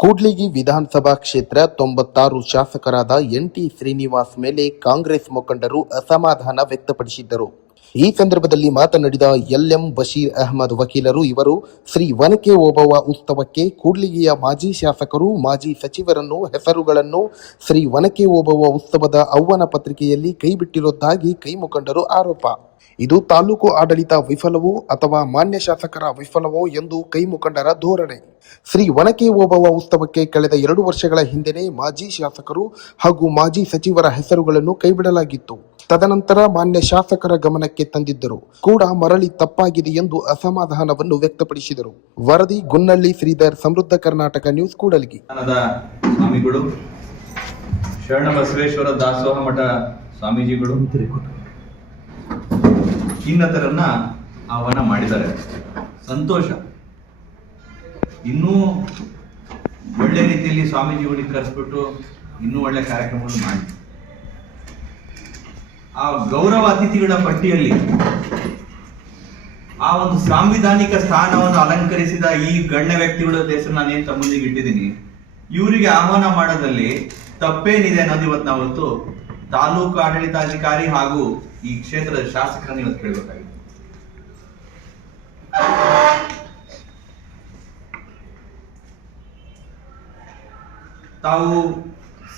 ಕೂಡ್ಲಿಗಿ ವಿಧಾನಸಭಾ ಕ್ಷೇತ್ರ 96 ಶಾಸಕರಾದ ಎನ್.ಟಿ. ಶ್ರೀನಿವಾಸ್ ಮೇಲೆ ಕಾಂಗ್ರೆಸ್ ಮುಖಂಡರು ಅಸಮಾಧಾನ ವ್ಯಕ್ತಪಡಿಸಿದ್ದರು. ಈ ಸಂದರ್ಭದಲ್ಲಿ ಮಾತನಾಡಿದ ಎಲ್.ಎಂ. ಬಶೀರ್ ಅಹಮದ್ ವಕೀಲರು, ಇವರು ಶ್ರೀ ಒನಕೆ ಓಬವ್ವ ಉತ್ಸವಕ್ಕೆ ಕೂಡ್ಲಿಗಿಯ ಮಾಜಿ ಶಾಸಕರು, ಮಾಜಿ ಸಚಿವರನ್ನು ಹೆಸರುಗಳನ್ನು ಶ್ರೀ ಒನಕೆ ಓಬವ್ವ ಉತ್ಸವದ ಆಹ್ವಾನ ಪತ್ರಿಕೆಯಲ್ಲಿ ಕೈಬಿಟ್ಟಿರುವುದಾಗಿ ಕೈ ಮುಖಂಡರು ಆರೋಪ. ಇದು ತಾಲೂಕು ಆಡಳಿತ ವಿಫಲವೋ ಅಥವಾ ಮಾನ್ಯ ಶಾಸಕರ ವಿಫಲವೋ ಎಂದು ಕೈ ಮುಖಂಡರ ಧೋರಣೆ. ಶ್ರೀ ಒನಕೆ ಓಬವ್ವ ಉತ್ಸವಕ್ಕೆ ಕಳೆದ 2 ವರ್ಷಗಳ ಹಿಂದೆಯೇ ಮಾಜಿ ಶಾಸಕರು ಹಾಗೂ ಮಾಜಿ ಸಚಿವರ ಹೆಸರುಗಳನ್ನು ಕೈಬಿಡಲಾಗಿತ್ತು. ತದನಂತರ ಮಾನ್ಯ ಶಾಸಕರ ಗಮನಕ್ಕೆ ತಂದಿದ್ದರು ಕೂಡ ಮರಳಿ ತಪ್ಪಾಗಿದೆ ಎಂದು ಅಸಮಾಧಾನವನ್ನು ವ್ಯಕ್ತಪಡಿಸಿದರು. ವರದಿ ಗುನ್ನಳ್ಳಿ ಶ್ರೀಧರ್, ಸಮೃದ್ಧ ಕರ್ನಾಟಕ ನ್ಯೂಸ್, ಕೂಡಲಗಿ. ಸ್ವಾಮಿಗಳು, ಶರಣಬಸವೇಶ್ವರ ದಾಸೋಹ ಮಠ ಸ್ವಾಮೀಜಿಗಳು ಖಿನ್ನತರನ್ನ ಆಹ್ವಾನ ಮಾಡಿದ್ದಾರೆ. ಸಂತೋಷ. ಇನ್ನೂ ಒಳ್ಳೆ ರೀತಿಯಲ್ಲಿ ಸ್ವಾಮೀಜಿಗಳಿಗೆ ಕರೆಸ್ಬಿಟ್ಟು ಇನ್ನೂ ಒಳ್ಳೆ ಕಾರ್ಯಕ್ರಮವನ್ನು ಮಾಡಿ ಆ ಗೌರವ ಅತಿಥಿಗಳ ಪಟ್ಟಿಯಲ್ಲಿ ಆ ಒಂದು ಸಾಂವಿಧಾನಿಕ ಸ್ಥಾನವನ್ನು ಅಲಂಕರಿಸಿದ ಈ ಗಣ್ಯ ವ್ಯಕ್ತಿಗಳ ಹೆಸರು ನಾನೇನು ತಮ್ಮ ಮುಂದಿಗೆ ಇಟ್ಟಿದ್ದೀನಿ. ಇವರಿಗೆ ಆಹ್ವಾನ ಮಾಡೋದ್ರಲ್ಲಿ ತಪ್ಪೇನಿದೆ ಅನ್ನೋದು ಇವತ್ತು ನಾವತ್ತು ತಾಲೂಕು ಆಡಳಿತಾಧಿಕಾರಿ ಹಾಗೂ ಈ ಕ್ಷೇತ್ರದ ಶಾಸಕರನ್ನು ಇವತ್ತು ಕೇಳಬೇಕಾಗಿದೆ. ತಾವು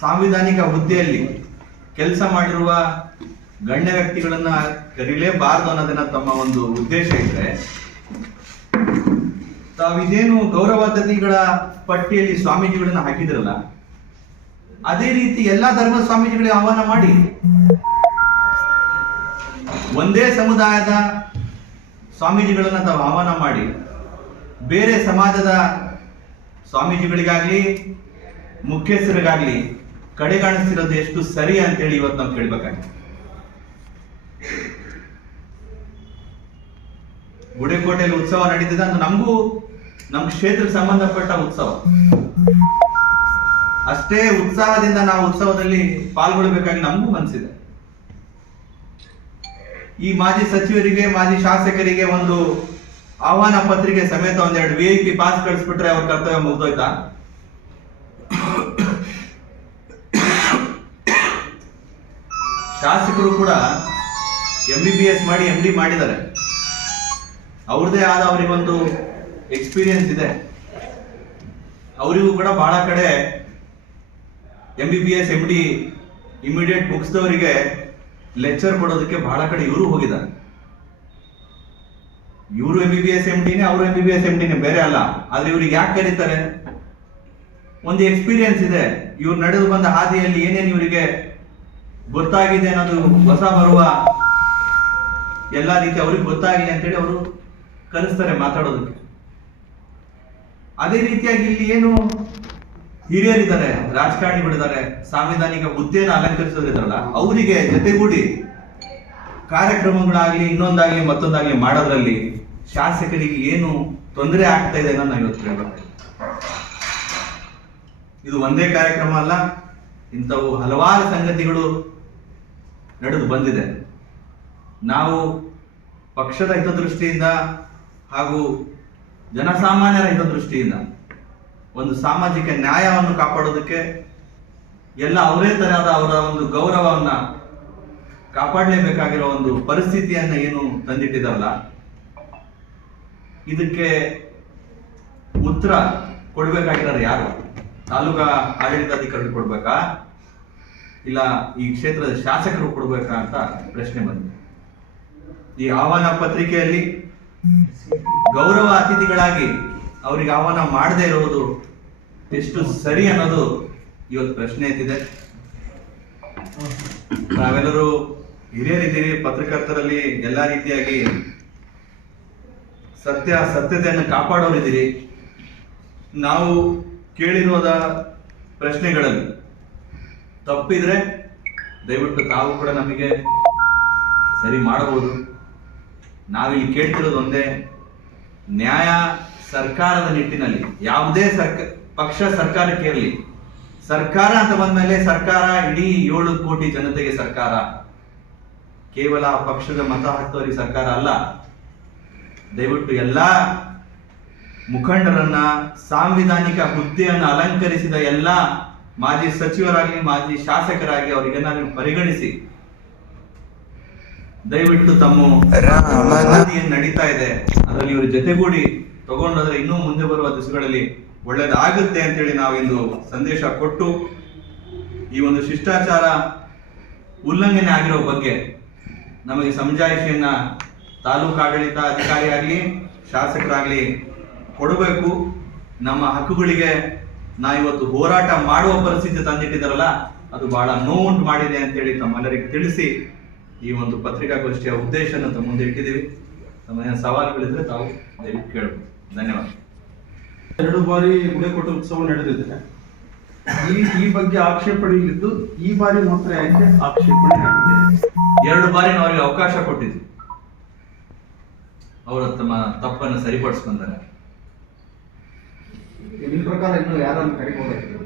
ಸಾಂವಿಧಾನಿಕ ಹುದ್ದೆಯಲ್ಲಿ ಕೆಲಸ ಮಾಡಿರುವ ಗಣ್ಯ ವ್ಯಕ್ತಿಗಳನ್ನ ಕರೀಲೇಬಾರದು ಅನ್ನೋದನ್ನ ತಮ್ಮ ಒಂದು ಉದ್ದೇಶ ಇದ್ರೆ, ತಾವಿದೇನು ಗೌರವ ಅತಿಥಿಗಳ ಪಟ್ಟಿಯಲ್ಲಿ ಸ್ವಾಮೀಜಿಗಳನ್ನ ಹಾಕಿದ್ರಲ್ಲ, ಅದೇ ರೀತಿ ಎಲ್ಲಾ ಧರ್ಮದ ಸ್ವಾಮೀಜಿಗಳಿಗೆ ಆಹ್ವಾನ ಮಾಡಿ. ಒಂದೇ ಸಮುದಾಯದ ಸ್ವಾಮೀಜಿಗಳನ್ನ ತಾವು ಆಹ್ವಾನ ಮಾಡಿ ಬೇರೆ ಸಮಾಜದ ಸ್ವಾಮೀಜಿಗಳಿಗಾಗ್ಲಿ ಮುಖ್ಯಸ್ಥರಿಗಾಗ್ಲಿ ಕಡೆಗಾಣಿಸ್ತಿರೋದು ಎಷ್ಟು ಸರಿ ಅಂತೇಳಿ ಇವತ್ತು ನಾವು ಕೇಳ್ಬೇಕಾಗಿದೆ. ಗುಡೇಕೋಟೆಯಲ್ಲಿ ಉತ್ಸವ ನಡೀತಿದೆ, ಅದು ನಮಗೂ ನಮ್ಮ ಕ್ಷೇತ್ರಕ್ಕೆ ಸಂಬಂಧಪಟ್ಟ ಉತ್ಸವ. ಅಷ್ಟೇ ಉತ್ಸಾಹದಿಂದ ನಾವು ಉತ್ಸವದಲ್ಲಿ ಪಾಲ್ಗೊಳ್ಬೇಕಾಗಿ ನಮಗೂ ಮನಸ್ಸಿದೆ. ಈ ಮಾಜಿ ಸಚಿವರಿಗೆ, ಮಾಜಿ ಶಾಸಕರಿಗೆ ಒಂದು ಆಹ್ವಾನ ಪತ್ರಿಕೆ ಸಮೇತ ಒಂದೆರಡು VIP ಪಾಸ್ ಕಳಿಸ್ಬಿಟ್ರೆ ಅವ್ರ ಕರ್ತವ್ಯ ಮುಗ್ದೋಯ್ತಾ? ಶಾಸಕರು ಕೂಡ MBBS ಮಾಡಿ MD ಮಾಡಿದ್ದಾರೆ. ಅವ್ರದೇ ಆದ ಅವರಿಗೊಂದು ಎಕ್ಸ್ಪೀರಿಯನ್ಸ್ ಇದೆ. ಅವರಿಗೂ ಕೂಡ ಬಹಳ ಕಡೆ MBBS MD ಇಮಿಡಿಯೇಟ್ ಮುಗಿಸಿದವರಿಗೆ ಲೆಕ್ಚರ್ ಕೊಡೋದಕ್ಕೆ ಬಹಳ ಕಡೆ ಇವರು ಹೋಗಿದ್ದಾರೆ. ಇವರು MBBS MDನೇ, ಅವರು MBBS MDನೇ, ಬೇರೆ ಅಲ್ಲ. ಆದ್ರೆ ಇವ್ರಿಗೆ ಯಾಕೆ ಕರೀತಾರೆ? ಒಂದು ಎಕ್ಸ್ಪೀರಿಯನ್ಸ್ ಇದೆ. ಇವ್ರು ನಡೆದು ಬಂದ ಹಾದಿಯಲ್ಲಿ ಏನೇನು ಇವರಿಗೆ ಗೊತ್ತಾಗಿದೆ ಅನ್ನೋದು ಹೊಸ ಬರುವ ಎಲ್ಲಾ ರೀತಿ ಅವ್ರಿಗೆ ಗೊತ್ತಾಗಿದೆ ಅಂತೇಳಿ ಅವರು ಕಲಿಸ್ತಾರೆ ಮಾತಾಡೋದಕ್ಕೆ. ಅದೇ ರೀತಿಯಾಗಿ ಇಲ್ಲಿ ಏನು ಹಿರಿಯರಿದ್ದಾರೆ, ರಾಜಕಾರಣಿಗಳಿದ್ದಾರೆ, ಸಾಂವಿಧಾನಿಕ ಹುದ್ದೆಯನ್ನು ಅಲಂಕರಿಸೋದಿದ್ದಾರಲ್ಲ, ಅವರಿಗೆ ಜೊತೆಗೂಡಿ ಕಾರ್ಯಕ್ರಮಗಳಾಗ್ಲಿ ಇನ್ನೊಂದಾಗ್ಲಿ ಮತ್ತೊಂದಾಗ್ಲಿ ಮಾಡೋದ್ರಲ್ಲಿ ಶಾಸಕರಿಗೆ ಏನು ತೊಂದರೆ ಆಗ್ತಾ ಇದೆ ಅನ್ನೋದು ನಾವು ಇವತ್ತು ಹೇಳ್ಬೇಕು. ಇದು ಒಂದೇ ಕಾರ್ಯಕ್ರಮ ಅಲ್ಲ, ಇಂಥವು ಹಲವಾರು ಸಂಗತಿಗಳು ನಡೆದು ಬಂದಿದೆ. ನಾವು ಪಕ್ಷದ ಹಿತದೃಷ್ಟಿಯಿಂದ ಹಾಗೂ ಜನಸಾಮಾನ್ಯರ ಹಿತದೃಷ್ಟಿಯಿಂದ ಒಂದು ಸಾಮಾಜಿಕ ನ್ಯಾಯವನ್ನು ಕಾಪಾಡೋದಕ್ಕೆ ಎಲ್ಲ ಅವರೇ ತರಹದ ಅವರ ಒಂದು ಗೌರವವನ್ನ ಕಾಪಾಡಲೇಬೇಕಾಗಿರೋ ಒಂದು ಪರಿಸ್ಥಿತಿಯನ್ನ ಏನು ತಂದಿಟ್ಟಿದಾರಲ್ಲ, ಇದಕ್ಕೆ ಉತ್ತರ ಕೊಡ್ಬೇಕಾಗಿರೋರು ಯಾರು? ತಾಲೂಕಾ ಆಡಳಿತಾಧಿಕಾರಿಗಳು ಕೊಡ್ಬೇಕಾ, ಇಲ್ಲ ಈ ಕ್ಷೇತ್ರದ ಶಾಸಕರು ಕೊಡ್ಬೇಕಾ ಅಂತ ಪ್ರಶ್ನೆ ಬಂದಿದೆ. ಈ ಆಹ್ವಾನ ಪತ್ರಿಕೆಯಲ್ಲಿ ಗೌರವ ಅತಿಥಿಗಳಾಗಿ ಅವರಿಗೆ ಆಹ್ವಾನ ಮಾಡದೇ ಇರುವುದು ಎಷ್ಟು ಸರಿ ಅನ್ನೋದು ಇವತ್ತು ಪ್ರಶ್ನೆ ಎತ್ತಿದೆ. ನಾವೆಲ್ಲರೂ ಹಿರಿಯರಿದ್ದೀರಿ, ಪತ್ರಕರ್ತರಲ್ಲಿ ಎಲ್ಲಾ ರೀತಿಯಾಗಿ ಸತ್ಯತೆಯನ್ನು ಕಾಪಾಡೋರಿದ್ದೀರಿ. ನಾವು ಕೇಳಿರೋದ ಪ್ರಶ್ನೆಗಳಲ್ಲಿ ತಪ್ಪಿದ್ರೆ ದಯವಿಟ್ಟು ತಾವು ಕೂಡ ನಮಗೆ ಸರಿ ಮಾಡಬಹುದು. ನಾವಿಲ್ಲಿ ಕೇಳ್ತಿರೋದು ಒಂದೇ, ನ್ಯಾಯ ಸರ್ಕಾರದ ನಿಟ್ಟಿನಲ್ಲಿ. ಯಾವುದೇ ಪಕ್ಷ ಸರ್ಕಾರಕ್ಕೆ ಇರಲಿ, ಸರ್ಕಾರ ಅಂತ ಬಂದ್ಮೇಲೆ ಸರ್ಕಾರ ಇಡೀ 7 ಕೋಟಿ ಜನತೆಗೆ ಸರ್ಕಾರ, ಕೇವಲ ಪಕ್ಷದ ಮತ ಹಾಕ್ತವರಿಗೆ ಸರ್ಕಾರ ಅಲ್ಲ. ದಯವಿಟ್ಟು ಎಲ್ಲಾ ಮುಖಂಡರನ್ನ, ಸಾಂವಿಧಾನಿಕ ಹುದ್ದೆಯನ್ನು ಅಲಂಕರಿಸಿದ ಎಲ್ಲ ಮಾಜಿ ಸಚಿವರಾಗಲಿ, ಮಾಜಿ ಶಾಸಕರಾಗಿ ಅವರಿಗೆಲ್ಲ ನೀವು ಪರಿಗಣಿಸಿ ದಯವಿಟ್ಟು ತಮ್ಮ ಏನು ನಡೀತಾ ಇದೆ ಅದರಲ್ಲಿ ಇವರು ಜೊತೆಗೂಡಿ ತಗೊಂಡೋದ್ರೆ ಇನ್ನೂ ಮುಂದೆ ಬರುವ ದಿವಸಗಳಲ್ಲಿ ಒಳ್ಳೇದಾಗುತ್ತೆ ಅಂತೇಳಿ ನಾವಿಂದು ಸಂದೇಶ ಕೊಟ್ಟು ಈ ಒಂದು ಶಿಷ್ಟಾಚಾರ ಉಲ್ಲಂಘನೆ ಆಗಿರೋ ಬಗ್ಗೆ ನಮಗೆ ಸಮಜಾಯಿಷಿಯನ್ನ ತಾಲೂಕು ಆಡಳಿತ ಅಧಿಕಾರಿ ಆಗಲಿ, ಶಾಸಕರಾಗಲಿ ಕೊಡಬೇಕು. ನಮ್ಮ ಹಕ್ಕುಗಳಿಗೆ ನಾವಿವತ್ತು ಹೋರಾಟ ಮಾಡುವ ಪರಿಸ್ಥಿತಿ ತಂದಿಟ್ಟಿದ್ದಾರಲ್ಲ, ಅದು ಬಹಳ ನೋವುಂಟು ಮಾಡಿದೆ ಅಂತೇಳಿ ತಮ್ಮೆಲ್ಲರಿಗೆ ತಿಳಿಸಿ ಈ ಒಂದು ಪತ್ರಿಕಾಗೋಷ್ಠಿಯ ಉದ್ದೇಶನ ತಮ್ಮ ಮುಂದೆ ಇಟ್ಟಿದ್ದೀವಿ. ತಮ್ಮ ಸವಾಲುಗಳಿದ್ರೆ ತಾವು ದಯವಿಟ್ಟು ಕೇಳಬಹುದು. ಧನ್ಯವಾದ. 2 ಬಾರಿ ಗುಡೇಕೋಟೆ ಉತ್ಸವ ನಡೆದಿದೆ. ಈ ಬಗ್ಗೆ ಆಕ್ಷೇಪಣೆ ಇದ್ದು ಈ ಬಾರಿ ಮಾತ್ರ ಯಾಕೆ ಆಕ್ಷೇಪಣೆ ಆಗಿದೆ? 2 ಬಾರಿ ನಾವು ಅವರಿಗೆ ಅವಕಾಶ ಕೊಟ್ಟಿದ್ವಿ, ಅವರು ತಮ್ಮ ತಪ್ಪನ್ನು ಸರಿಪಡಿಸ್ಕೊಂತಾರೆ. ನಿಮ್ಮ ಪ್ರಕಾರ ಇನ್ನು ಯಾರನ್ನು ಕರಿಬಹುದಾಗಿತ್ತು?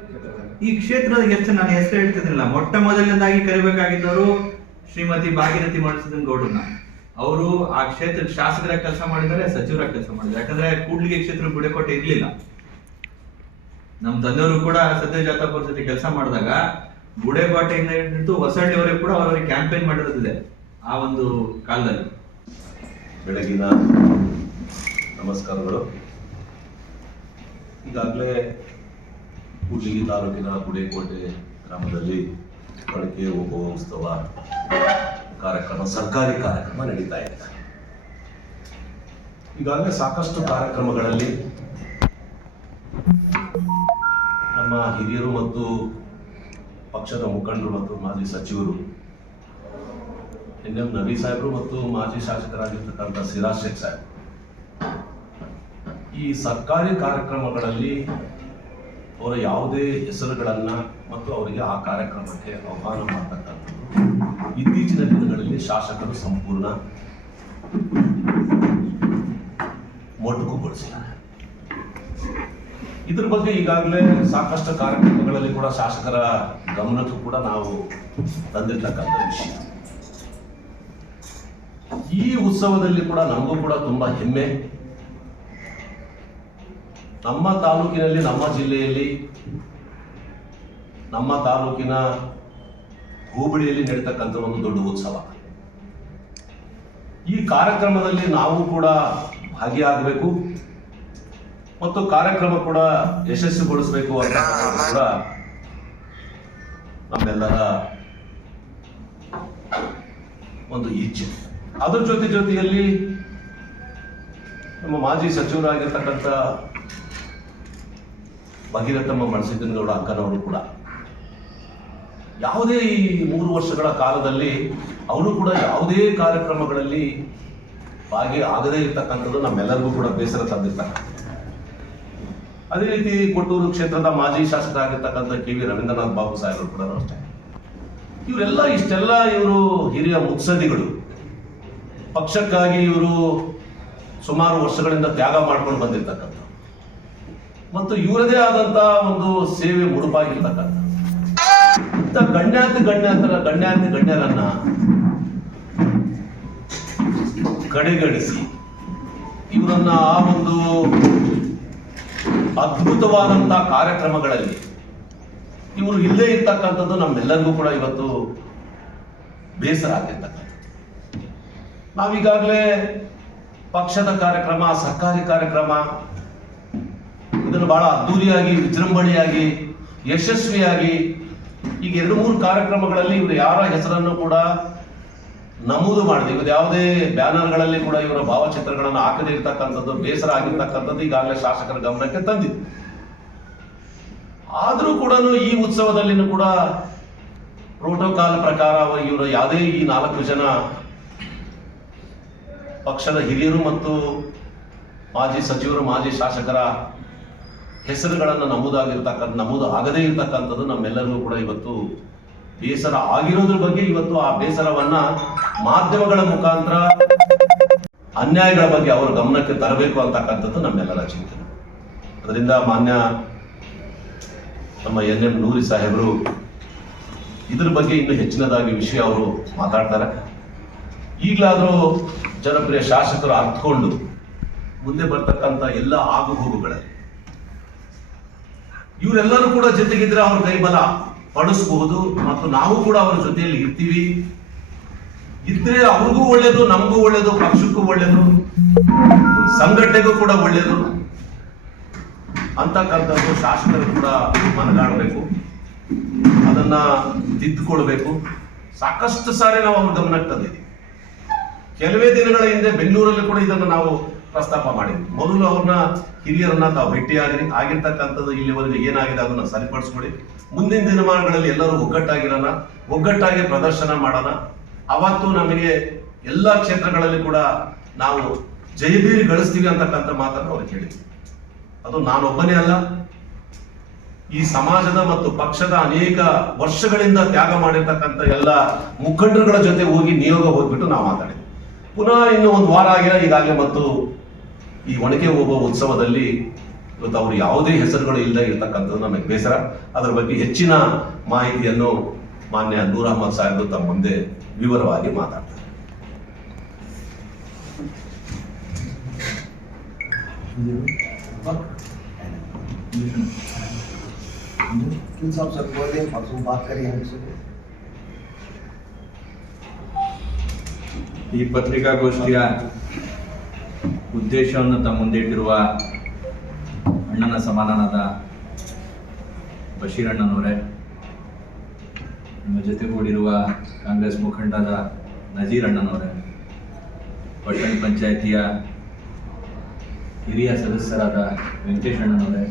ಈ ಕ್ಷೇತ್ರದ ಹೆಚ್ಚು ನಾನು ಹೆಸರು ಹೇಳ್ತಿದ್ದಿಲ್ಲ. ಮೊಟ್ಟ ಮೊದಲನೇದಾಗಿ ಕರಿಬೇಕಾಗಿದ್ದವರು ಶ್ರೀಮತಿ ಭಾಗೀರಥಿ ಮಧುಸೂದನ್ ಗೌಡ್ರನ್ನ. ಅವರು ಆ ಕ್ಷೇತ್ರದ ಶಾಸಕರ ಕೆಲಸ ಮಾಡಿದ್ದಾರೆ, ಸಚಿವರ ಕೆಲಸ ಮಾಡಿದ್ದಾರೆ. ಯಾಕಂದ್ರೆ ಕೂಡ್ಲಿಗೆ ಕ್ಷೇತ್ರ ಗುಡೇಕೋಟೆ ಇರ್ಲಿಲ್ಲ. ನಮ್ಮ ತಂದೆಯವರು ಕೂಡ ಸತ್ಯಜಾತ ಪರಿಸ್ಥಿತಿ ಕೆಲಸ ಮಾಡಿದಾಗ ಗುಡೇಕೋಟೆಯಿಂದ ಹಿಡಿದು ಹೊಸಳ್ಳಿಯವರೆಗೂ ಕೂಡ ಅವರವರಿಗೆ ಕ್ಯಾಂಪೇನ್ ಮಾಡಿರೋದಿದೆ ಆ ಒಂದು ಕಾಲದಲ್ಲಿ. ಬೆಳಗಿನ ನಮಸ್ಕಾರಗಳು. ಈಗಾಗಲೇ ಕೂಡ್ಲಿಗಿ ತಾಲೂಕಿನ ಗುಡೇಕೋಟೆ ಗ್ರಾಮದಲ್ಲಿ ಒಳಗೆ ಹೋಗುವ ಉತ್ಸವ ಕಾರ್ಯಕ್ರಮ, ಸರ್ಕಾರಿ ಕಾರ್ಯಕ್ರಮ ನಡೀತಾ ಇದೆ. ಈಗಾಗಲೇ ಸಾಕಷ್ಟು ಕಾರ್ಯಕ್ರಮಗಳಲ್ಲಿ ನಮ್ಮ ಹಿರಿಯರು ಮತ್ತು ಪಕ್ಷದ ಮುಖಂಡರು ಮತ್ತು ಮಾಜಿ ಸಚಿವರು NM ನಬಿ ಸಾಹೇಬರು ಮತ್ತು ಮಾಜಿ ಶಾಸಕರಾಗಿರ್ತಕ್ಕಂಥ ಸಿರಾಜ್ ಶೇಖ್ ಸಾಹೇಬ್ ಈ ಸರ್ಕಾರಿ ಕಾರ್ಯಕ್ರಮಗಳಲ್ಲಿ ಅವರ ಯಾವುದೇ ಹೆಸರುಗಳನ್ನ ಮತ್ತು ಅವರಿಗೆ ಆ ಕಾರ್ಯಕ್ರಮಕ್ಕೆ ಆಹ್ವಾನ ಮಾಡತಕ್ಕಂಥದ್ದು ಇತ್ತೀಚಿನ ದಿನಗಳಲ್ಲಿ ಶಾಸಕರು ಸಂಪೂರ್ಣ ಮೊಟಕುಗೊಳಿಸಿದ್ದಾರೆ. ಇದ್ರ ಬಗ್ಗೆ ಈಗಾಗಲೇ ಸಾಕಷ್ಟು ಕಾರ್ಯಕ್ರಮಗಳಲ್ಲಿ ಕೂಡ ಶಾಸಕರ ಗಮನಕ್ಕೂ ಕೂಡ ನಾವು ತಂದಿರ್ತಕ್ಕಂಥ ವಿಷಯ. ಈ ಉತ್ಸವದಲ್ಲಿ ಕೂಡ ನಮಗೂ ಕೂಡ ತುಂಬಾ ಹೆಮ್ಮೆ. ನಮ್ಮ ತಾಲೂಕಿನಲ್ಲಿ, ನಮ್ಮ ಜಿಲ್ಲೆಯಲ್ಲಿ, ನಮ್ಮ ತಾಲೂಕಿನ ಹೋಬಳಿಯಲ್ಲಿ ನಡೀತಕ್ಕಂಥ ಒಂದು ದೊಡ್ಡ ಉತ್ಸವ. ಈ ಕಾರ್ಯಕ್ರಮದಲ್ಲಿ ನಾವು ಕೂಡ ಭಾಗಿಯಾಗಬೇಕು ಮತ್ತು ಕಾರ್ಯಕ್ರಮ ಕೂಡ ಯಶಸ್ವಿಗೊಳಿಸಬೇಕು ಅಂತ ಕೂಡ ನಮ್ಮೆಲ್ಲರ ಒಂದು ಇಚ್ಛೆ. ಅದರ ಜೊತೆಯಲ್ಲಿ ನಮ್ಮ ಮಾಜಿ ಸಚಿವರಾಗಿರ್ತಕ್ಕಂಥ ಭಾಗೀರಥಮ್ಮ ಮಧುಸೂದನ್ ಅಕ್ಕನವರು ಕೂಡ ಯಾವುದೇ ಈ 3 ವರ್ಷಗಳ ಕಾಲದಲ್ಲಿ ಅವರು ಕೂಡ ಯಾವುದೇ ಕಾರ್ಯಕ್ರಮಗಳಲ್ಲಿ ಭಾಗಿ ಆಗದೇ ಇರ್ತಕ್ಕಂಥದ್ದು ನಮ್ಮೆಲ್ಲರಿಗೂ ಕೂಡ ಬೇಸರ ತಂದಿರ್ತಕ್ಕಂಥ. ಅದೇ ರೀತಿ ಕೊಟ್ಟೂರು ಕ್ಷೇತ್ರದ ಮಾಜಿ ಶಾಸಕರಾಗಿರ್ತಕ್ಕಂಥ KV ರವೀಂದ್ರನಾಥ್ ಬಾಬು ಸಾಹೇಬರು ಕೂಡ ಅಷ್ಟೇ. ಇವರೆಲ್ಲ ಇಷ್ಟೆಲ್ಲ ಇವರು ಹಿರಿಯ ಮುತ್ಸದ್ದಿಗಳು. ಪಕ್ಷಕ್ಕಾಗಿ ಇವರು ಸುಮಾರು ವರ್ಷಗಳಿಂದ ತ್ಯಾಗ ಮಾಡ್ಕೊಂಡು ಬಂದಿರ್ತಕ್ಕಂಥ ಮತ್ತು ಇವರದೇ ಆದಂತ ಒಂದು ಸೇವೆ ಮುಡುಪಾಗಿರ್ತಕ್ಕಂಥ ಗಣ್ಯರನ್ನ ಕಡೆಗಣಿಸಿ ಇವರನ್ನ ಆ ಒಂದು ಅದ್ಭುತವಾದಂತಹ ಕಾರ್ಯಕ್ರಮಗಳಲ್ಲಿ ಇವರು ಇಲ್ಲೇ ಇರ್ತಕ್ಕಂಥದ್ದು ನಮ್ಮೆಲ್ಲರಿಗೂ ಕೂಡ ಇವತ್ತು ಬೇಸರ ಆಗಿರ್ತಕ್ಕಂಥ. ನಾವೀಗಾಗಲೇ ಪಕ್ಷದ ಕಾರ್ಯಕ್ರಮ, ಸರ್ಕಾರಿ ಕಾರ್ಯಕ್ರಮ ಇದನ್ನು ಬಹಳ ಅದ್ದೂರಿಯಾಗಿ, ವಿಜೃಂಭಣೆಯಾಗಿ, ಯಶಸ್ವಿಯಾಗಿ ಈಗ 2-3 ಕಾರ್ಯಕ್ರಮಗಳಲ್ಲಿ ಇವರು ಯಾರ ಹೆಸರನ್ನು ಕೂಡ ನಮೂದು ಮಾಡಿದೆ. ಇವತ್ತು ಯಾವುದೇ ಬ್ಯಾನರ್ಗಳಲ್ಲಿ ಕೂಡ ಇವರ ಭಾವಚಿತ್ರಗಳನ್ನು ಹಾಕದೇ ಇರ್ತಕ್ಕಂಥದ್ದು ಬೇಸರ ಆಗಿರ್ತಕ್ಕಂಥದ್ದು ಈಗಾಗಲೇ ಶಾಸಕರ ಗಮನಕ್ಕೆ ತಂದಿದೆ. ಆದರೂ ಕೂಡ ಈ ಉತ್ಸವದಲ್ಲಿನೂ ಕೂಡ ಪ್ರೋಟೋಕಾಲ್ ಪ್ರಕಾರ ಇವರು ಯಾವುದೇ ಈ 4 ಜನ ಪಕ್ಷದ ಹಿರಿಯರು ಮತ್ತು ಮಾಜಿ ಸಚಿವರು, ಮಾಜಿ ಶಾಸಕರ ಹೆಸರುಗಳನ್ನು ನಮೂದು ಆಗದೇ ಇರ್ತಕ್ಕಂಥದ್ದು ನಮ್ಮೆಲ್ಲರಿಗೂ ಕೂಡ ಇವತ್ತು ಬೇಸರ ಆಗಿರೋದ್ರ ಬಗ್ಗೆ ಇವತ್ತು ಆ ಬೇಸರವನ್ನ ಮಾಧ್ಯಮಗಳ ಮುಖಾಂತರ ಅನ್ಯಾಯಗಳ ಬಗ್ಗೆ ಅವರ ಗಮನಕ್ಕೆ ತರಬೇಕು ಅಂತಕ್ಕಂಥದ್ದು ನಮ್ಮೆಲ್ಲರ ಚಿಂತನೆ. ಅದರಿಂದ ಮಾನ್ಯ ನಮ್ಮ NM ನೂರಿ ಸಾಹೇಬರು ಇದ್ರ ಬಗ್ಗೆ ಇನ್ನೂ ಹೆಚ್ಚಿನದಾಗಿ ವಿಷಯ ಅವರು ಮಾತಾಡ್ತಾರೆ. ಈಗಲಾದರೂ ಜನಪ್ರಿಯ ಶಾಸಕರು ಅರ್ಥಕೊಂಡು ಮುಂದೆ ಬರ್ತಕ್ಕಂಥ ಎಲ್ಲ ಆಗುಹೋಗುಗಳಲ್ಲಿ ಇವರೆಲ್ಲರೂ ಕೂಡ ಜೊತೆಗಿದ್ರೆ ಅವ್ರ ಕೈಬಲ ಪಡಿಸಬಹುದು ಮತ್ತು ನಾವು ಕೂಡ ಅವರ ಜೊತೆಯಲ್ಲಿ ಇರ್ತೀವಿ. ಇದ್ರೆ ಅವ್ರಿಗೂ ಒಳ್ಳೇದು, ನಮಗೂ ಒಳ್ಳೇದು, ಪಕ್ಷಕ್ಕೂ ಒಳ್ಳೇದು, ಸಂಘಟನೆಗೂ ಕೂಡ ಒಳ್ಳೇದು ಅಂತಕ್ಕಂಥದ್ದು ಶಾಸಕರು ಕೂಡ ಮನಗಾಣಬೇಕು, ಅದನ್ನ ತಿದ್ದುಕೊಳ್ಬೇಕು. ಸಾಕಷ್ಟು ಸಾರಿ ನಾವು ಅವ್ರ ಗಮನಕ್ಕೆ ತಂದಿದ್ದೀವಿ. ಕೆಲವೇ ದಿನಗಳ ಹಿಂದೆ ಬೆಂಗಳೂರಲ್ಲಿ ಕೂಡ ಇದನ್ನು ನಾವು ಪ್ರಸ್ತಾಪ ಮಾಡಿದ್ವಿ. ಮೊದಲು ಅವ್ರನ್ನ ಹಿರಿಯರನ್ನ ತಾವು ಭೇಟಿಯಾಗಿ ಆಗಿರ್ತಕ್ಕಂಥದ್ದು ಇಲ್ಲಿವರೆಗೆ ಏನಾಗಿದೆ ಅದನ್ನ ಸರಿಪಡಿಸ್ಕೊಡಿ. ಮುಂದಿನ ದಿನಮಾನಗಳಲ್ಲಿ ಎಲ್ಲರೂ ಒಗ್ಗಟ್ಟಾಗಿರೋಣ, ಒಗ್ಗಟ್ಟಾಗಿ ಪ್ರದರ್ಶನ ಮಾಡೋಣ. ಅವತ್ತು ನಮಗೆ ಎಲ್ಲ ಕ್ಷೇತ್ರಗಳಲ್ಲಿ ಕೂಡ ನಾವು ಜಯಭೀರಿ ಗಳಿಸ್ತೀವಿ ಅಂತಕ್ಕಂಥ ಮಾತನ್ನು ಅವ್ರಿಗೆ ಹೇಳಿದ್ವಿ. ಅದು ನಾನೊಬ್ಬನೇ ಅಲ್ಲ, ಈ ಸಮಾಜದ ಮತ್ತು ಪಕ್ಷದ ಅನೇಕ ವರ್ಷಗಳಿಂದ ತ್ಯಾಗ ಮಾಡಿರ್ತಕ್ಕಂಥ ಎಲ್ಲ ಮುಖಂಡರುಗಳ ಜೊತೆ ಹೋಗಿ ನಿಯೋಗ ಹೋಗ್ಬಿಟ್ಟು ನಾವು ಮಾತಾಡಿದ್ವಿ. ಪುನಃ ಇನ್ನು ಒಂದು ವಾರ ಆಗಿಲ್ಲ ಈಗಾಗಲೇ ಮತ್ತು ಈ ಒಣಕೆ ಹೋಗುವ ಉತ್ಸವದಲ್ಲಿ ಇವತ್ತು ಅವರು ಯಾವುದೇ ಹೆಸರುಗಳು ಇಲ್ಲದೆ ಇರ್ತಕ್ಕಂಥದ್ದು ನಮಗೆ ಬೇಸರ. ಅದರ ಬಗ್ಗೆ ಹೆಚ್ಚಿನ ಮಾಹಿತಿಯನ್ನು ಮಾನ್ಯ ನೂರ್ ಅಹಮದ್ ಸಾಹೇಬ್ ತಮ್ಮ ಮುಂದೆ ವಿವರವಾಗಿ ಮಾತಾಡ್ತಾರೆ. ಈ ಪತ್ರಿಕಾಗೋಷ್ಠಿಯ ಉದ್ದೇಶವನ್ನು ತಮ್ಮ ಮುಂದೆ ಇಟ್ಟಿರುವ ಅಣ್ಣನ ಸಮಾನನಾದ ಬಶೀರ್ ಅಣ್ಣನವರೇ, ನಿಮ್ಮ ಜೊತೆಗೂಡಿರುವ ಕಾಂಗ್ರೆಸ್ ಮುಖಂಡರಾದ ನಜೀರ್ ಅಣ್ಣನವರೇ, ಪಟ್ಟಣ ಪಂಚಾಯಿತಿಯ ಹಿರಿಯ ಸದಸ್ಯರಾದ ವೆಂಕಟೇಶ್ ಅಣ್ಣನವರೇ,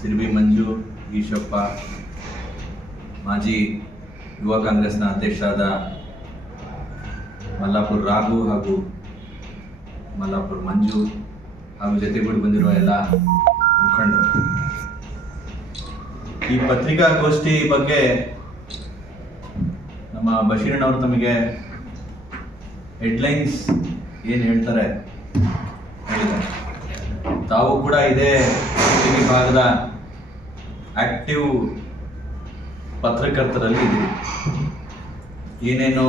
ಸಿರ್ಬಿ ಮಂಜು ಈಶಪ್ಪ, ಮಾಜಿ ಯುವ ಕಾಂಗ್ರೆಸ್ನ ಅಧ್ಯಕ್ಷರಾದ ಮಲ್ಲಾಪುರ್ ರಾಘು ಹಾಗೂ ಮಲ್ಲಾಪುರ್ ಮಂಜು ಹಾಗೂ ಜೊತೆಗೂಡಿ ಬಂದಿರುವ ಎಲ್ಲ ಮುಖಂಡರು, ಈ ಪತ್ರಿಕಾಗೋಷ್ಠಿ ಬಗ್ಗೆ ನಮ್ಮ ಬಶೀರಣ್ಣವರು ತಮಗೆ ಹೆಡ್ಲೈನ್ಸ್ ಏನು ಹೇಳ್ತಾರೆ ಹೇಳಿದ್ದಾರೆ. ತಾವು ಕೂಡ ಇದೇ ಭಾಗದ ಆಕ್ಟಿವ್ ಪತ್ರಕರ್ತರಲ್ಲಿ ಇದ್ದೀರಿ. ಏನೇನು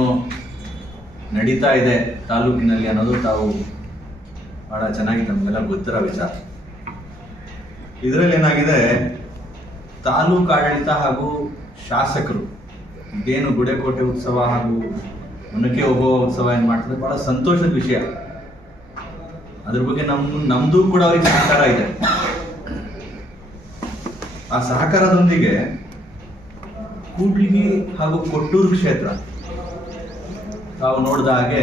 ನಡೀತಾ ಇದೆ ತಾಲೂಕಿನಲ್ಲಿ ಅನ್ನೋದು ತಾವು ಬಹಳ ಚೆನ್ನಾಗಿ ನಮಗೆಲ್ಲ ಗೊತ್ತಿರೋ ವಿಚಾರ. ಇದರಲ್ಲಿ ಏನಾಗಿದೆ, ತಾಲೂಕು ಆಡಳಿತ ಹಾಗೂ ಶಾಸಕರು ಇದೇನು ಗುಡೇಕೋಟೆ ಉತ್ಸವ ಹಾಗೂ ಒನಕೆ ಓಬವ್ವ ಉತ್ಸವ ಏನು ಮಾಡ್ತಾರೆ, ಬಹಳ ಸಂತೋಷದ ವಿಷಯ. ಅದ್ರ ಬಗ್ಗೆ ನಮ್ದು ಕೂಡ ಅವ್ರಿಗೆ ಸಹಕಾರ ಇದೆ. ಆ ಸಹಕಾರದೊಂದಿಗೆ ಕೂಡ್ಲಿಗಿ ಹಾಗೂ ಕೊಟ್ಟೂರು ಕ್ಷೇತ್ರ ತಾವು ನೋಡಿದ ಹಾಗೆ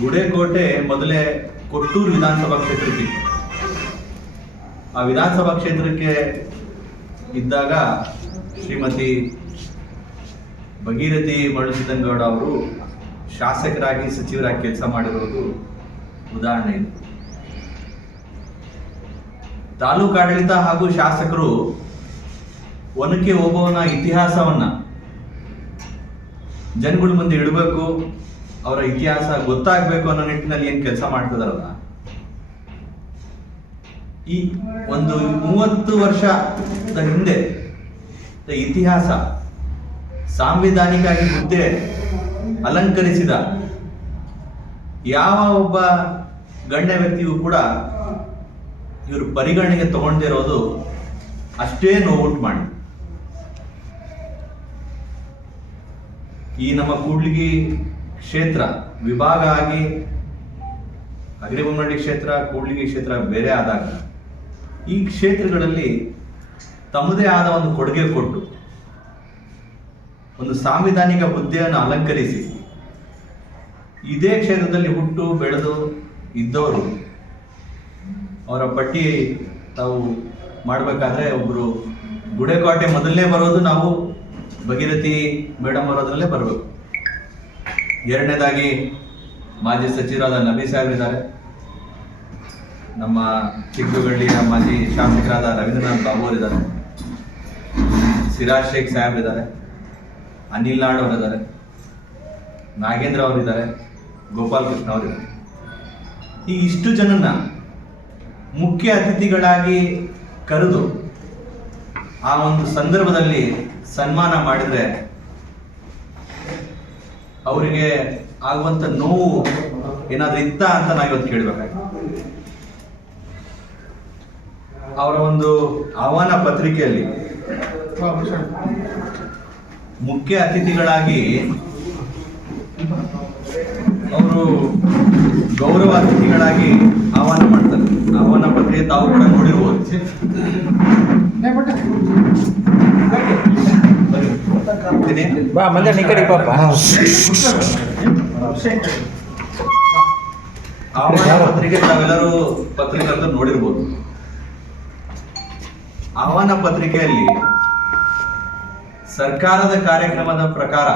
ಗುಡೇಕೋಟೆ ಮೊದಲೇ ಕೊಟ್ಟೂರು ವಿಧಾನಸಭಾ ಕ್ಷೇತ್ರಕ್ಕೆ, ಆ ವಿಧಾನಸಭಾ ಕ್ಷೇತ್ರಕ್ಕೆ ಇದ್ದಾಗ ಶ್ರೀಮತಿ ಭಗೀರಥಿ ಮರುಳಸಿದ್ದನಗೌಡ ಅವರು ಶಾಸಕರಾಗಿ ಸಚಿವರಾಗಿ ಕೆಲಸ ಮಾಡಿರೋದು ಉದಾಹರಣೆ ಇದೆ. ತಾಲೂಕು ಆಡಳಿತ ಹಾಗೂ ಶಾಸಕರು ಒನಕೆ ಓಬವ್ವನ ಇತಿಹಾಸವನ್ನ ಜನಗಳ ಮುಂದೆ ಇಡಬೇಕು, ಅವರ ಇತಿಹಾಸ ಗೊತ್ತಾಗಬೇಕು ಅನ್ನೋ ನಿಟ್ಟಿನಲ್ಲಿ ಏನು ಕೆಲಸ ಮಾಡ್ತಿದಾರಲ್ಲ, ಈ ಒಂದು 30 ವರ್ಷದ ಹಿಂದೆ ಇತಿಹಾಸ ಸಾಂವಿಧಾನಿಕವಾಗಿ ಹುದ್ದೆ ಅಲಂಕರಿಸಿದ ಯಾವ ಒಬ್ಬ ಗಣ್ಯ ವ್ಯಕ್ತಿಯೂ ಕೂಡ ಇವರು ಪರಿಗಣನೆಗೆ ತಗೊಂಡಿರೋದು ಅಷ್ಟೇ ನೋವುಂಟು ಮಾಡಿ. ಈ ನಮ್ಮ ಕೂಡ್ಲಿಗಿ ಕ್ಷೇತ್ರ ವಿಭಾಗ ಆಗಿ ಅಗ್ರಿಬೊಮ್ಮನಹಳ್ಳಿ ಕ್ಷೇತ್ರ, ಕೂಡ್ಲಿಗಿ ಕ್ಷೇತ್ರ ಬೇರೆ ಆದಾಗ ಈ ಕ್ಷೇತ್ರಗಳಲ್ಲಿ ತಮ್ಮದೇ ಆದ ಒಂದು ಕೊಡುಗೆ ಕೊಟ್ಟು ಒಂದು ಸಾಂವಿಧಾನಿಕ ಹುದ್ದೆಯನ್ನು ಅಲಂಕರಿಸಿ ಇದೇ ಕ್ಷೇತ್ರದಲ್ಲಿ ಹುಟ್ಟು ಬೆಳೆದು ಇದ್ದವರು ಅವರ ಪಟ್ಟಿ ತಾವು ಮಾಡಬೇಕಾದ್ರೆ ಒಬ್ಬರು ಗುಡೇಕೋಟೆ ಮೊದಲನೇ ಬರೋದು ನಾವು ಭಗೀರಥಿ ಮೇಡಮ್ ಬರೋದ್ರಲ್ಲೇ ಬರಬೇಕು. ಎರಡನೇದಾಗಿ ಮಾಜಿ ಸಚಿವರಾದ ನಬಿ ಸಾಹೇಬ್ ಇದ್ದಾರೆ, ನಮ್ಮ ಚಿಕ್ಕಗಳ್ಳಿಯ ಮಾಜಿ ಶಾಸಕರಾದ ರವೀಂದ್ರನಾಥ್ ಬಾಬು ಅವರಿದ್ದಾರೆ, ಸಿರಾಜ್ ಶೇಖ್ ಸಾಹೇಬ್ ಇದ್ದಾರೆ, ಅನಿಲ್ ನಾಡ್ ಅವರಿದ್ದಾರೆ, ನಾಗೇಂದ್ರ ಅವರಿದ್ದಾರೆ, ಗೋಪಾಲ್ ಕೃಷ್ಣ ಅವರಿದ್ದಾರೆ. ಈ ಇಷ್ಟು ಜನನ್ನ ಮುಖ್ಯ ಅತಿಥಿಗಳಾಗಿ ಕರೆದು ಆ ಒಂದು ಸಂದರ್ಭದಲ್ಲಿ ಸನ್ಮಾನ ಮಾಡಿದ್ರೆ ಅವರಿಗೆ ಆಗುವಂತ ನೋವು ಏನಾದ್ರೂ ಇತ್ತ ಅಂತ ನಾವು ಇವತ್ತು ಕೇಳಬೇಕಾಗಿದೆ. ಅವರ ಒಂದು ಆಹ್ವಾನ ಪತ್ರಿಕೆಯಲ್ಲಿ ಮುಖ್ಯ ಅತಿಥಿಗಳಾಗಿ ಅವರು ಗೌರವ ಅತಿಥಿಗಳಾಗಿ ಆಹ್ವಾನ ಮಾಡ್ತಾರೆ. ಆಹ್ವಾನ ಪತ್ರಿಕೆ ತಾವು ಕೂಡ ನೋಡಿರ್ಬೋದು. ಬಾ ಮಂಜ ಈ ಕಡೆ ಪಾಪ. ಆಹ್ವಾನ ಪತ್ರಿಕೆ ತಾವೆಲ್ಲರೂ ಪತ್ರಿಕೆಗಳನ್ನು ನೋಡಿರ್ಬೋದು. ಆಹ್ವಾನ ಪತ್ರಿಕೆಯಲ್ಲಿ ಸರ್ಕಾರದ ಕಾರ್ಯಕ್ರಮದ ಪ್ರಕಾರ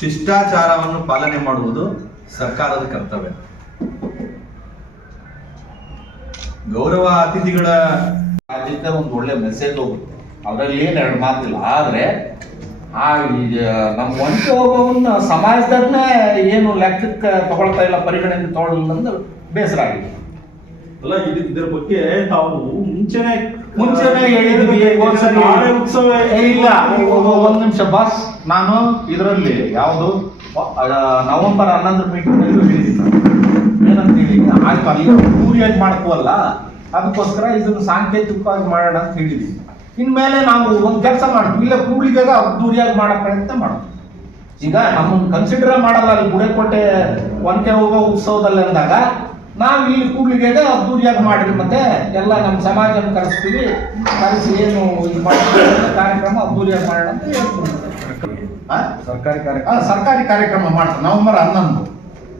ಶಿಷ್ಟಾಚಾರವನ್ನು ಪಾಲನೆ ಮಾಡುವುದು ಸರ್ಕಾರದ ಕರ್ತವ್ಯ. ಗೌರವ ಅತಿಥಿಗಳ ಅದಕ್ಕೆ ಒಂದು ಒಳ್ಳೆ ಮೆಸೇಜ್ ಹೋಗುತ್ತೆ, ಅದರಲ್ಲಿ ಏನು ಎರಡು ಮಾತಿಲ್ಲ. ಆದ್ರೆ ನಮ್ಮ ಒಂಟಿ ಹೋಗೋವನ್ನ ಸಮಾಜದನ್ನೇ ಏನು ಲೆಕ್ಕಕ್ಕೆ ತಗೊಳ್ತಾ ಇಲ್ಲ, ಪರಿಗಣನೆ ತಗೊಳ್ಳಿಲ್ಲ ಅಂದ್ರೆ ಬೇಸರ ಆಗಿದೆ. ಅಲ್ಲ, ಇದ್ರ ಬಗ್ಗೆ ತಾವು ಮುಂಚೆನೆ ಹೇಳಿದ್ವಿ. ನಾಳೆ ಉತ್ಸವ ಇಲ್ಲ, ಒಂದ್ ನಿಮಿಷ ಬಾಸ್, ನಾನು ಇದರಲ್ಲಿ ಯಾವುದು ನವೆಂಬರ್ 11 ಮೀಟಿಂಗ್ ನಲ್ಲೂ ಹೇಳಿದ್ದೀನಿ. ಏನಂತ ಹೇಳಿ, ಆಯ್ತು ಅಲ್ಲಿ ಕೂಲಿಯಾಗಿ ಮಾಡ್ಕೋವಲ್ಲ, ಅದಕ್ಕೋಸ್ಕರ ಇದನ್ನು ಸಾಂಕೇತಿಕವಾಗಿ ಮಾಡೋಣ ಅಂತ ಹೇಳಿದ್ವಿ. ಇನ್ಮೇಲೆ ನಾವು ಒಂದು ಕೆಲಸ ಮಾಡ್ತೀವಿ, ಇಲ್ಲ ಕೂಲಿಗೆ ಅದ್ದೂರಿಯಾಗಿ ಮಾಡೋ ಪ್ರಯತ್ನ ಮಾಡ್ತೀವಿ. ಈಗ ನಮ್ಮನ್ನು ಕನ್ಸಿಡರ್ ಮಾಡಲ್ಲ ಅಲ್ಲಿ ಗುಡೆಕೋಟೆ ಒನಕೆ ಹೋಗೋ ಉತ್ಸವದಲ್ಲಿ ಅಂದಾಗ ನಾವು ಇಲ್ಲಿ ಕೂಡ್ಲಿಗೆ ಅದ್ದೂರಿಯಾಗಿ ಮಾಡಿದ್ವಿ. ಮತ್ತೆ ಎಲ್ಲ ನಮ್ಮ ಸಮಾಜನ ಕರೆಸ್ತೀವಿ, ಕರೆಸಿ ಏನು ಇದು ಕಾರ್ಯಕ್ರಮ ಅದ್ದೂರಿಯಾಗಿ ಮಾಡೋಣ ಅಂತ ಹೇಳ್ತೀವಿ. ಸರ್ಕಾರಿ ಕಾರ್ಯಕ್ರಮ ಮಾಡ್ತಾರೆ ನವೆಂಬರ್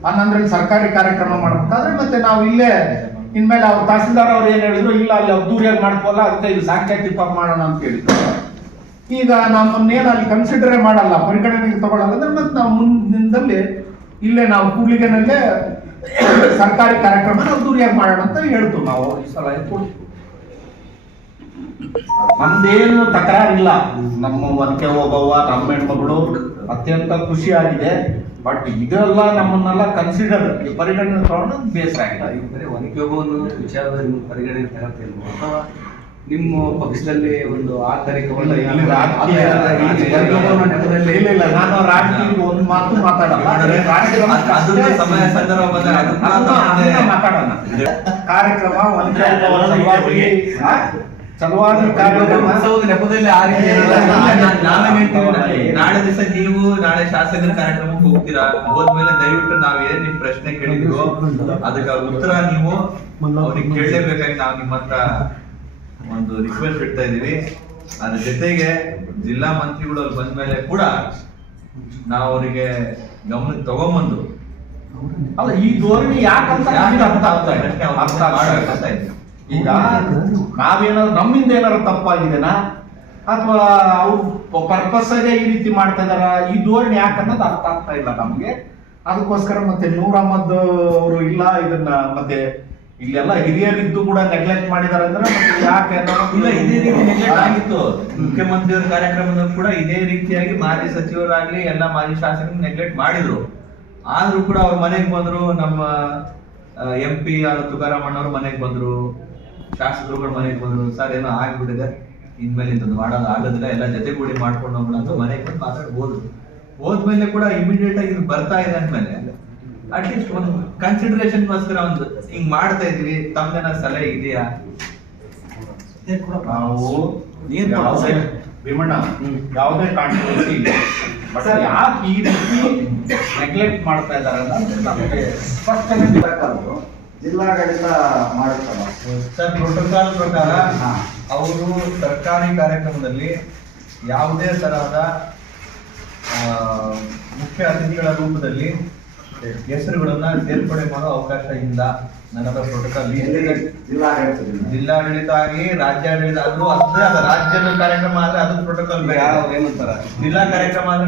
11 ಸರ್ಕಾರಿ ಕಾರ್ಯಕ್ರಮ ಮಾಡ್ಬೇಕಾದ್ರೆ ಮತ್ತೆ ನಾವು ಇಲ್ಲೇ ಇನ್ಮೇಲೆ ಅವ್ರು ತಹಸೀಲ್ದಾರ್ ಅವ್ರು ಏನ್ ಹೇಳಿದ್ರು, ಇಲ್ಲ ಅಲ್ಲಿ ಅದ್ದೂರಿಯಾಗಿ ಮಾಡ್ಕೋಲ್ಲ, ಅದಕ್ಕೆ ಇದು ಸಾಂಕೇತಿಕವಾಗಿ ಮಾಡೋಣ ಅಂತ ಹೇಳಿದ್ರು. ಈಗ ನಮ್ಮನ್ನೇನು ಅಲ್ಲಿ ಕನ್ಸಿಡರೇ ಮಾಡಲ್ಲ, ಪರಿಗಣನೆಗೆ ತಗೊಳ್ಳಲ್ಲ ಅಂದ್ರೆ ಮತ್ತೆ ನಾವು ಮುಂದಿನದಲ್ಲಿ ಇಲ್ಲೇ ನಾವು ಕೂಡ್ಲಿಗೆನಲ್ಲೇ ಸರ್ಕಾರಿ ಕಾರ್ಯಕ್ರಮ ಅದ್ದೂರಿಯಾಗಿ ಮಾಡೋಣ ಅಂತ ಹೇಳ್ತು. ನಾವು ಈ ಸಲ ನಮ್ದೇನು ತಕರಾರಿಲ್ಲ. ನಮ್ಮ ಒನಕೆ ಓಬವ್ವ, ನಮ್ಮ ಹೆಣ್ಮಗಳು ಅತ್ಯಂತ ಖುಷಿಯಾಗಿದೆ. ಬಟ್ ಇದೆಲ್ಲ ನಮ್ಮನ್ನೆಲ್ಲ ಕನ್ಸಿಡರ್ ಪರಿಗಣನೆ ತಗೊಂಡು ಬೇಸರ ಆಗಿದೆ. ಒನಕೆ ಓಬವ್ವನ ವಿಚಾರದಲ್ಲಿ ಪರಿಗಣನೆ ತಗೊಳ್ತಿಲ್ವೋ ಅಥವಾ ನಿಮ್ಮ ಪಕ್ಷದಲ್ಲಿ ಒಂದು ಆಂತರಿಕವಲ್ಲ? ಇಲ್ಲ, ನಾನು ರಾಜಕೀಯ ಒಂದು ಮಾತು ಮಾತಾಡಲ್ಲ. ಸಮಯ ಸಂದರ್ಭ ಬಂದಾಗ ಮಾತಾಡೋಣ. ಕಾರ್ಯಕ್ರಮ ಸಲುವಾಗಿ ಉತ್ಸವದ ನೆಪದಲ್ಲಿ ಆ ರೀತಿ ನಾವೇ ಹೇಳ್ತೀವಿ. ನಾಳೆ ದಿವಸ ನೀವು ನಾಳೆ ಶಾಸಕರ ಕಾರ್ಯಕ್ರಮಕ್ಕೆ ಹೋಗ್ತೀರಾ, ಹೋದ್ಮೇಲೆ ದಯವಿಟ್ಟು ನಾವೇನ್ ನಿಮ್ ಪ್ರಶ್ನೆ ಕೇಳಿದ್ವು ಅದಕ್ಕೆ ಉತ್ತರ ನೀವು ಅವ್ರಿಗೆ ಕೇಳಲೇಬೇಕಾಗಿ ನಾವು ನಿಮ್ಮ ಹತ್ರ ಒಂದು ರಿಕ್ವೆಸ್ಟ್ ಇಡ್ತಾ ಇದೀವಿ. ಅದ್ರ ಜೊತೆಗೆ ಜಿಲ್ಲಾ ಮಂತ್ರಿಗಳು ಅಲ್ಲಿ ಬಂದ್ಮೇಲೆ ಕೂಡ ನಾವು ಅವರಿಗೆ ಗಮನಕ್ಕೆ ತಗೊಂಬಂದು ಅಲ್ಲ ಈ ಧೋರಣೆ ಯಾಕಂತ ಅರ್ಥ ಆಗ್ತಾ ಇದೆ. ಈಗ ನಾವೇನಾದ್ರು ನಮ್ಮಿಂದ ಏನಾದ್ರು ತಪ್ಪಾಗಿದೆನಾ ಅಥವಾ ಅವ್ರು ಪರ್ಪಸ್ ಆಗಿ ಈ ರೀತಿ ಮಾಡ್ತಾ ಇದಾರ, ಈ ಧೋರಣೆ ಯಾಕನ್ನೋದು ಅರ್ಥ ಆಗ್ತಾ ಇಲ್ಲ ನಮ್ಗೆ. ಅದಕ್ಕೋಸ್ಕರ ಮತ್ತೆ ನೂರ್ ಅಹಮದ್ ಅವರು ಇಲ್ಲ ಇದನ್ನ ಮತ್ತೆ ಇಲ್ಲೆಲ್ಲ ಹಿರಿಯರಿದ್ದು ಕೂಡ ನೆಗ್ಲೆಕ್ಟ್ ಮಾಡಿದಾರೆ ಅಂದ್ರೆ ಮತ್ತೆ ಯಾಕೆ ಇಲ್ಲ, ಇದೇ ರೀತಿ ನೆಗ್ಲೆಕ್ಟ್ ಆಗಿತ್ತು. ಮುಖ್ಯಮಂತ್ರಿಯವರ ಕಾರ್ಯಕ್ರಮದಲ್ಲಿ ಕೂಡ ಇದೇ ರೀತಿಯಾಗಿ ಮಾಜಿ ಸಚಿವರಾಗ್ಲಿ ಎಲ್ಲ ಮಾಜಿ ಶಾಸಕರು ನೆಗ್ಲೆಕ್ಟ್ ಮಾಡಿದ್ರು. ಆದ್ರೂ ಕೂಡ ಅವ್ರ ಮನೆಗೆ ಬಂದ್ರು, ನಮ್ಮ MP ತುಕಾರಾಮ್ ಅಣ್ಣವ್ರ ಮನೆಗೆ ಬಂದ್ರು, ಶಾಸಕರುಗಳ ಮನೆಗೆ ಬಂದ್ರು. ಸರ್ ಏನೋ ಆಗ್ಬಿಟ್ಟಿದೆ, ಇನ್ಮೇಲೆ ಇಂಥದ್ದು ಮಾಡೋದು ಆಗೋದಿಲ್ಲ, ಎಲ್ಲ ಜೊತೆಗೂಡಿ ಮಾಡ್ಕೊಂಡು ಹೋಗೋಣ ಅಂತ ಮನೆಗೆ ಬಂದು ಮಾತಾಡ್ಬೋದು. ಹೋದ್ಮೇಲೆ ಕೂಡ ಇಮಿಡಿಯೇಟ್ ಆಗಿ ಇದು ಬರ್ತಾ ಇದೆ ಅಂದ್ಮೇಲೆ ಅಟ್ಲೀಸ್ಟ್ ಒಂದು ಕನ್ಸಿಡರೇಷನ್ಗೋಸ್ಕರ ಒಂದು ಹಿಂಗ್ ಮಾಡ್ತಾ ಇದೀವಿ, ತಮ್ದೇನ ಸಲಹೆ ಇದೆಯಾ? ನಾವು ಭೀಮಣ್ಣ ಯಾವುದೇ ಕಾಂಟ್ರವರ್ಸಿ ಇಲ್ಲ. ಬಟ್ ಯಾಕೆ ಈ ರೀತಿ ನೆಗ್ಲೆಕ್ಟ್ ಮಾಡ್ತಾ ಇದ್ದಾರೆ ಅನ್ನೋದು ನಮಗೆ ಸ್ಪಷ್ಟನೆ ಜಿಲ್ಲಾಡಳಿತ ಮಾಡುತ್ತಲ್ಲ ಸರ್. ಪ್ರೋಟೋಕಾಲ್ ಪ್ರಕಾರ ಅವರು ಸರ್ಕಾರಿ ಕಾರ್ಯಕ್ರಮದಲ್ಲಿ ಯಾವುದೇ ತರಹದ ಮುಖ್ಯ ಅತಿಥಿಗಳ ರೂಪದಲ್ಲಿ ಹೆಸರುಗಳನ್ನ ಸೇರ್ಪಡೆ ಮಾಡೋ ಅವಕಾಶ ಇಲ್ಲ. ನನ್ನ ಪ್ರೋಟೋಕಾಲ್ ಜಿಲ್ಲಾಡಳಿತ ಆಗಿ ರಾಜ್ಯಾಡಳಿತ ಆದ್ರೂ ಅಷ್ಟೇ, ಅದು ರಾಜ್ಯದ ಕಾರ್ಯಕ್ರಮ ಆದ್ರೆ ಅದು ಪ್ರೋಟೋಕಾಲ್ ಬೇರೆ. ಏನಂತಾರ ಜಿಲ್ಲಾ ಕಾರ್ಯಕ್ರಮ ಆದ್ರೆ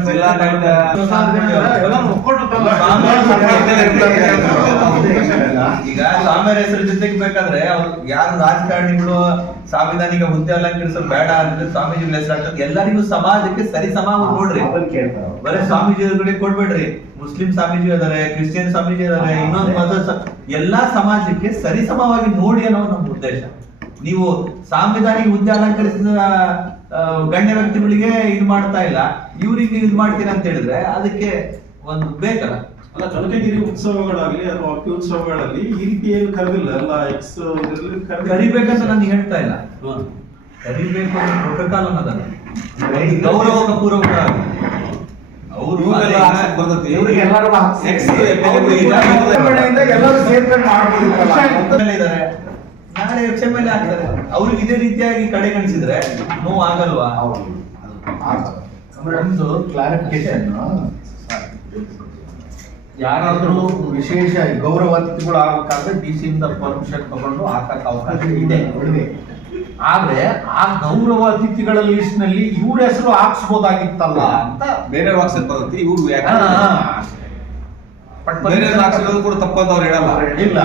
ಈಗ ಸಾಮ್ಯರ ಹೆಸರು ಜೊತೆಗೆ ಬೇಕಾದ್ರೆ ಅವ್ರು ಯಾರು ರಾಜಕಾರಣಿಗಳು ಸಾಂವಿಧಾನಿಕ ಹುದ್ದೆ ಅಲಂಕರಿಸೋದು ಬೇಡ ಅಂದ್ರೆ ಸ್ವಾಮೀಜಿಗಳ ಹೆಸರು ಎಲ್ಲರಿಗೂ ಸಮಾಜಕ್ಕೆ ಸರಿ ಸಮ ನೋಡ್ರಿ. ಬರೀ ಸ್ವಾಮೀಜಿಗಳಿಗೆ ಕೊಡ್ಬೇಡ್ರಿ. ಮುಸ್ಲಿಂ ಸ್ವಾಮೀಜಿ ಇದಾರೆ, ಕ್ರಿಶ್ಚಿಯನ್ ಸ್ವಾಮೀಜಿ ಇದಾರೆ, ಇನ್ನೊಂದು ಮತ ಎಲ್ಲಾ ಸಮಾಜಕ್ಕೆ ಸರಿಸಮವಾಗಿ ನೋಡಿ ಅನ್ನೋ ನಮ್ಮ ಉದ್ದೇಶ. ನೀವು ಸಾಂವಿಧಾನಿಕ ಹುದ್ದೆ ಅಲಂಕರಿಸಿದ ಗಣ್ಯ ವ್ಯಕ್ತಿಗಳಿಗೆ ಇದು ಮಾಡ್ತಾ ಇಲ್ಲ, ಇವ್ರಿಗೆ ಇದು ಮಾಡ್ತೀರಾ ಅಂತ ಹೇಳಿದ್ರೆ ಅದಕ್ಕೆ ಒಂದು ಬೇಕಲ್ಲ. ಅಲ್ಲ, ಕನಕಗಿರಿ ಉತ್ಸವಗಳಾಗಲಿ ಅಥವಾ ಹಂಪಿ ಉತ್ಸವಗಳಲ್ಲಿ ಈ ರೀತಿ ಏನು ಕರೆದಿಲ್ಲ ಅಲ್ಲ. ಎಕ್ಸ್ ಇದರಲ್ಲಿ ಕರಿಬೇಕಂತ ನಾನು ಹೇಳ್ತಾ ಇಲ್ಲ. ಕರಿಬೇಕು ಅನ್ನೋ ಪ್ರೋಟೋಕಾಲ್ ಅನ್ನೋದಲ್ಲ, ಗೌರವ ಪೂರ್ವಕ ಅವರು ಇದ್ದಾರೆ, ನಾಳೆ XML ಆಗ್ತಾರೆ. ಅವ್ರಿಗೆ ಇದೇ ರೀತಿಯಾಗಿ ಕಡೆಗಣಿಸಿದ್ರೆ ನೋವು ಆಗಲ್ವಾ? ಒಂದು ಕ್ಲಾರಿಫಿಕೇಶನ್, ಯಾರಾದ್ರೂ ವಿಶೇಷ ಗೌರವ ಅತಿಥಿಗಳು ಆಗ್ಬೇಕಾದ್ರೆ DC ಇಂದ ಪರ್ಮಿಷನ್ ತಗೊಂಡು ಹಾಕಕ್ಕೆ ಅವಕಾಶ ಇದೆ. ಆದ್ರೆ ಆ ಗೌರವ ಅತಿಥಿಗಳ ಲಿಸ್ಟ್ ನಲ್ಲಿ ಇವ್ರ ಹೆಸರು ಹಾಕ್ಸ್ಬೋದಾಗಿತ್ತಲ್ಲ ಅಂತ ಬೇರೆ ವಾಕ್ಸಲ್ ಬರುತ್ತೆ, ಇವ್ರು ಬೇರೆ ಹಾಕ್ಸಿರೋದು ಕೂಡ ತಪ್ಪಂತ ಅವ್ರು ಹೇಳಲ್ಲ. ಇಲ್ಲ